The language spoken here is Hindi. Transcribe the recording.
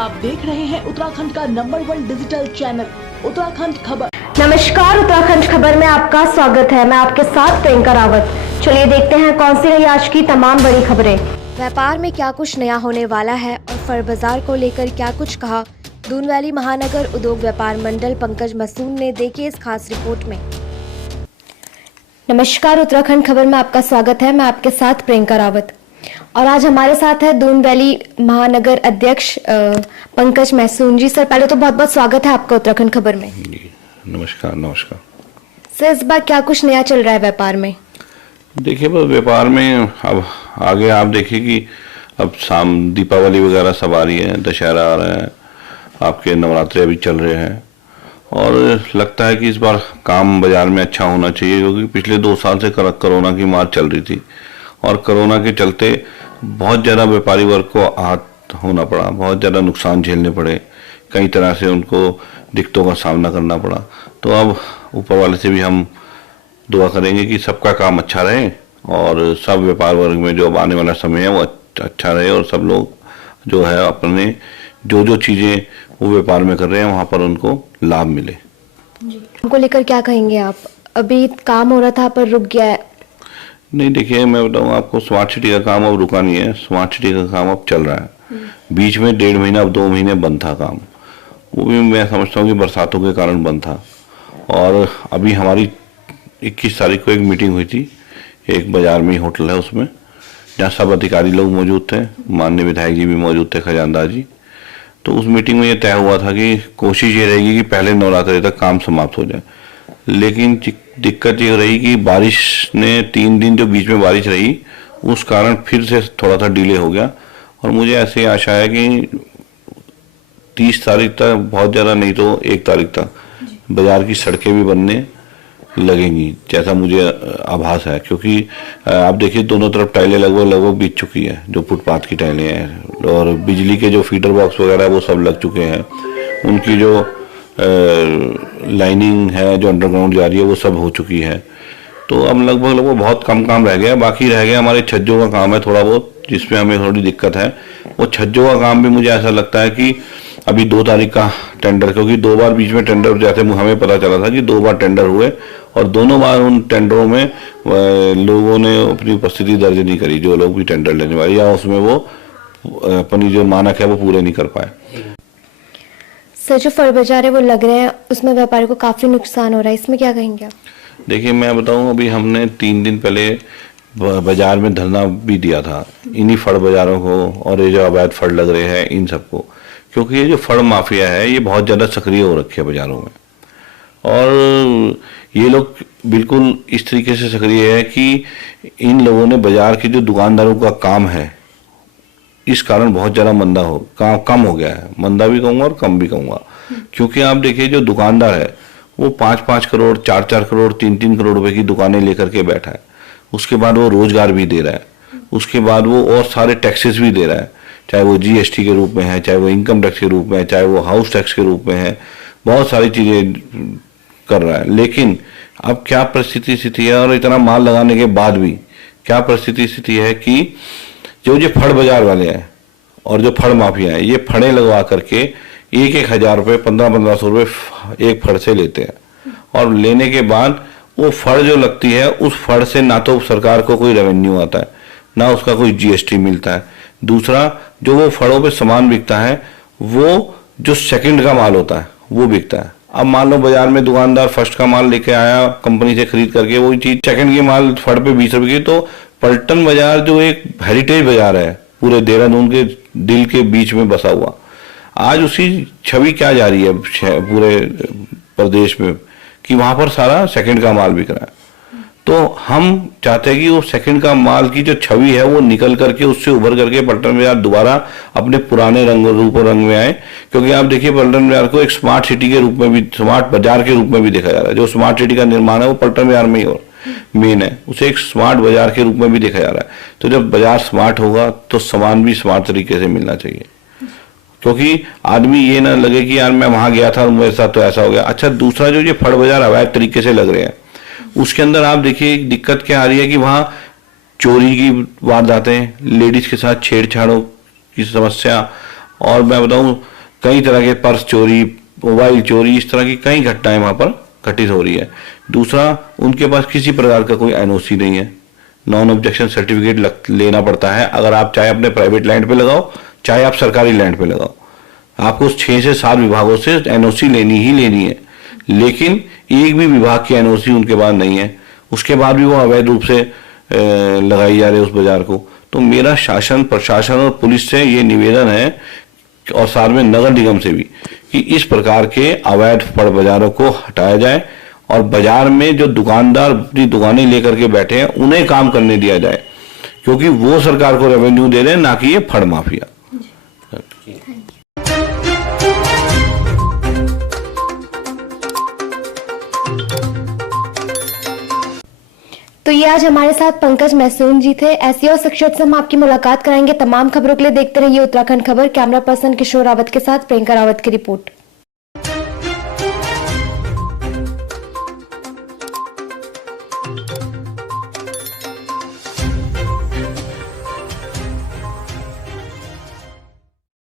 आप देख रहे हैं उत्तराखंड का नंबर 1 डिजिटल चैनल उत्तराखंड खबर। नमस्कार, उत्तराखंड खबर में आपका स्वागत है। मैं आपके साथ प्रियंका रावत। चलिए देखते हैं कौन सी रही आज की तमाम बड़ी खबरें। व्यापार में क्या कुछ नया होने वाला है और फल बाजार को लेकर क्या कुछ कहा दून वैली महानगर उद्योग व्यापार मंडल पंकज मसून ने, देखिए इस खास रिपोर्ट में। नमस्कार, उत्तराखंड खबर में आपका स्वागत है। मैं आपके साथ प्रियंका रावत और आज हमारे साथ है दून वैली महानगर अध्यक्ष पंकज मसून जी। सर, पहले तो बहुत बहुत स्वागत है आपका उत्तराखंड खबर में। नमस्कार। नमस्कार सर, इस बार क्या कुछ नया चल रहा है व्यापार में? देखिए, बस व्यापार में अब आगे आप देखिए कि अब शाम दीपावली वगैरह सब आ रही है, दशहरा आ रहा है, आपके नवरात्रे अभी चल रहे हैं और लगता है कि इस बार काम बाजार में अच्छा होना चाहिए, क्योंकि पिछले 2 साल से कोरोना की मार चल रही थी और कोरोना के चलते बहुत ज़्यादा व्यापारी वर्ग को आहत होना पड़ा, बहुत ज़्यादा नुकसान झेलने पड़े, कई तरह से उनको दिक्कतों का सामना करना पड़ा। तो अब ऊपर वाले से भी हम दुआ करेंगे कि सबका काम अच्छा रहे और सब व्यापार वर्ग में जो अब आने वाला समय है वो अच्छा रहे और सब लोग जो है अपने जो चीज़ें वो व्यापार में कर रहे हैं वहाँ पर उनको लाभ मिले। उनको लेकर क्या कहेंगे आप? अभी काम हो रहा था पर रुक गया है। नहीं, देखिए मैं बताऊँ आपको, स्मार्ट सिटी का काम अब रुका नहीं है, स्मार्ट सिटी का काम अब चल रहा है। बीच में 1.5 महीना अब 2 महीने बंद था काम, वो भी मैं समझता हूँ कि बरसातों के कारण बंद था। और अभी हमारी 21 तारीख को एक मीटिंग हुई थी, एक बाजार में ही होटल है उसमें, जहाँ सब अधिकारी लोग मौजूद थे, माननीय विधायक जी भी मौजूद थे, खजानदार जी। तो उस मीटिंग में ये तय हुआ था कि कोशिश ये रहेगी कि पहले नवरात्रि तक काम समाप्त हो जाए। लेकिन दिक्कत ये रही कि बारिश ने 3 दिन जो बीच में बारिश रही उस कारण फिर से थोड़ा सा डिले हो गया और मुझे ऐसी आशा है कि 30 तारीख तक, बहुत ज़्यादा नहीं तो 1 तारीख तक बाजार की सड़कें भी बनने लगेंगी, जैसा मुझे आभास है। क्योंकि आप देखिए दोनों तरफ टाइलें लगभग बीत चुकी है, जो फुटपाथ की टाइलें हैं, और बिजली के जो फीडर बॉक्स वगैरह वो सब लग चुके हैं, उनकी जो लाइनिंग है जो अंडरग्राउंड जा रही है वो सब हो चुकी है। तो अब लगभग बहुत कम काम रह गया, बाकी रह गया हमारे छज्जों का काम है थोड़ा बहुत, जिसमें हमें थोड़ी दिक्कत है। वो छज्जों का काम भी मुझे ऐसा लगता है कि अभी 2 तारीख का टेंडर, क्योंकि 2 बार बीच में टेंडर, जैसे हमें पता चला था कि 2 बार टेंडर हुए और दोनों बार उन टेंडरों में लोगों ने अपनी उपस्थिति दर्ज नहीं करी, जो लोग भी टेंडर लेने वाले, या उसमें वो अपनी जो मानक है वो पूरे नहीं कर पाए। सर, जो फल बाजार है वो लग रहे हैं, उसमें व्यापारी को काफी नुकसान हो रहा है, इसमें क्या कहेंगे आप? देखिए मैं बताऊं, अभी हमने 3 दिन पहले बाजार में धरना भी दिया था इन्हीं फड़ बाजारों को और ये जो अवैध फड़ लग रहे हैं इन सबको, क्योंकि ये जो फड़ माफिया है ये बहुत ज़्यादा सक्रिय हो रखे है बाजारों में और ये लोग बिल्कुल इस तरीके से सक्रिय है कि इन लोगों ने बाजार के जो दुकानदारों का काम है इस कारण बहुत ज़्यादा मंदा कम हो गया है, मंदा भी कहूँगा और कम भी कहूँगा। क्योंकि आप देखिए जो दुकानदार है वो 5-5 करोड़, 4-4 करोड़, 3-3 करोड़ रुपए की दुकानें लेकर के बैठा है, उसके बाद वो रोजगार भी दे रहा है, उसके बाद वो और सारे टैक्सेस भी दे रहा है, चाहे वो जीएसटी के रूप में है, चाहे वो इनकम टैक्स के रूप में है, चाहे वो हाउस टैक्स के रूप में है, बहुत सारी चीज़ें कर रहा है। लेकिन अब क्या परिस्थिति है और इतना माल लगाने के बाद भी क्या परिस्थिति है कि जो फड़ बाजार वाले हैं और जो फड़ माफिया हैं, ये फड़े लगवा करके 1-1 हज़ार रुपये, 1500 रुपये एक फड़ से लेते हैं और लेने के बाद वो फड़ जो लगती है उस फड़ से ना तो सरकार को कोई रेवेन्यू आता है, ना उसका कोई जीएसटी मिलता है। दूसरा, जो वो फड़ों पे सामान बिकता है वो जो सेकंड का माल होता है वो बिकता है। अब मान लो बाजार में दुकानदार फर्स्ट का माल लेके आया कंपनी से खरीद करके, वही चीज सेकंड की माल फड़ पे 20 रुपए की, तो पलटन बाजार जो एक हेरिटेज बाजार है पूरे देहरादून के दिल के बीच में बसा हुआ, आज उसी छवि क्या जा रही है पूरे प्रदेश में कि वहां पर सारा सेकंड का माल बिक रहा है। तो हम चाहते हैं कि वो सेकंड का माल की जो छवि है वो निकल करके उससे उभर करके पलटन बाजार दोबारा अपने पुराने रूप और रंग में आए। क्योंकि आप देखिए पलटन बाजार को एक स्मार्ट सिटी के रूप में भी, स्मार्ट बाजार के रूप में भी देखा जा रहा है। जो स्मार्ट सिटी का निर्माण है वो पलटन बाजार में ही और मेन है, उसे एक स्मार्ट बाजार के रूप में भी देखा जा रहा है। तो जब बाजार स्मार्ट होगा तो सामान भी स्मार्ट तरीके से मिलना चाहिए, क्योंकि आदमी ये ना लगे कि यार मैं वहां गया था और मेरे साथ तो ऐसा हो गया। अच्छा, दूसरा जो ये फड़ बाजार अवैध तरीके से लग रहे हैं उसके अंदर आप देखिए दिक्कत क्या आ रही है कि वहां चोरी की वारदातें, लेडीज के साथ छेड़छाड़ों की समस्या, और मैं बताऊं कई तरह के पर्स चोरी, मोबाइल चोरी, इस तरह की कई घटनाएं वहां पर घटित हो रही है। दूसरा, उनके पास किसी प्रकार का कोई एनओसी नहीं है, नॉन ऑब्जेक्शन सर्टिफिकेट लेना पड़ता है। अगर आप चाहे अपने प्राइवेट लैंड पे लगाओ, चाहे आप सरकारी लैंड पे लगाओ, आपको 6 से 7 विभागों से एनओसी लेनी ही लेनी है। लेकिन एक भी विभाग की एनओसी उनके पास नहीं है, उसके बाद भी वो अवैध रूप से लगाई जा रही है उस बाजार को। तो मेरा शासन, प्रशासन और पुलिस से ये निवेदन है, और साथ में नगर निगम से भी, कि इस प्रकार के अवैध फड़ बाजारों को हटाया जाए और बाजार में जो दुकानदार अपनी दुकानें लेकर के बैठे हैं उन्हें काम करने दिया जाए, क्योंकि वो सरकार को रेवेन्यू दे रहे हैं, ना कि ये फड़ माफिया। तो ये आज हमारे साथ पंकज मैसून जी थे। ऐसी और शख्सियत से हम आपकी मुलाकात कराएंगे। तमाम खबरों के लिए देखते रहिए उत्तराखंड खबर। कैमरा पर्सन किशोर रावत के साथ प्रियंका रावत की रिपोर्ट।